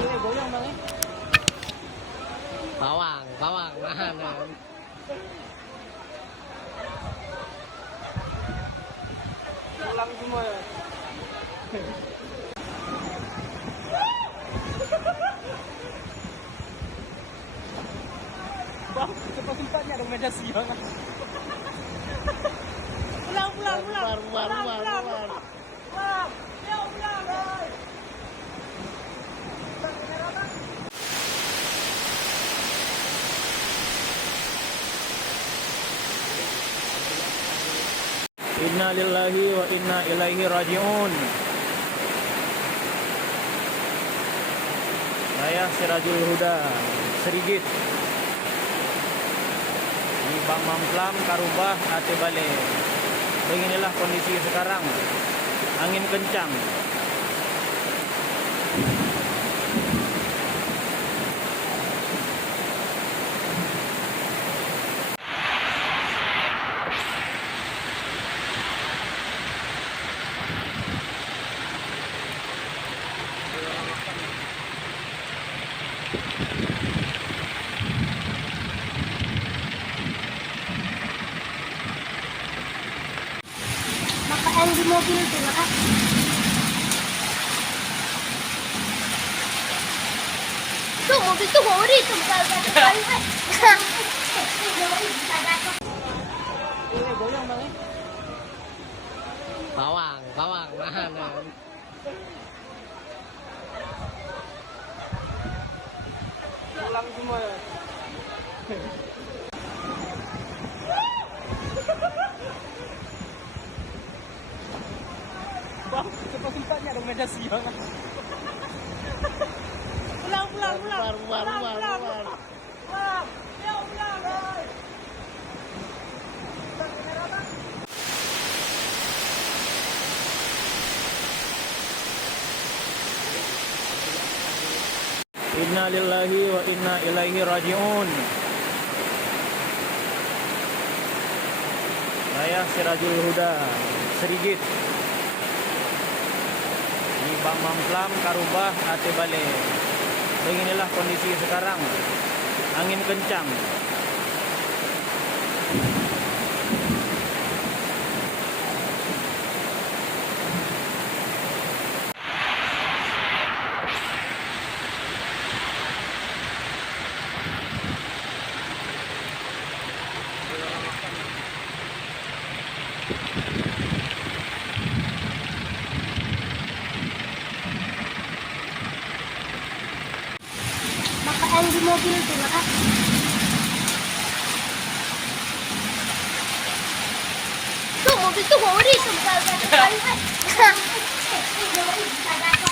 goyang bang ya. Bawang, nahan. Pulang semua ya. Bang, cepat-cepatnya dong meja siang. Pulang. Inna lillahi wa inna ilaihi raji'un. Saya Sirajul Huda, Serigit. Di Bang Mamplam, Karubah, Ate Bale. Beginilah kondisi sekarang. Angin kencang. Makaan di mobil tuh, maka. Tuh mobil tuh hori tuh Goyang bang ya. Bawang, nahan. Pulang semua ya. Bang, cepat-cepatnya dong meja siang. Pulang. Inna lillahi wa inna ilaihi raji'un. Saya Sirajul Huda, Serigit. Di Bang Mamplam, Karubah, Ate Bale. Beginilah kondisi sekarang. Angin kencang. Makaan di mobil tuh, maka. Tuh mobil tuh hori tuh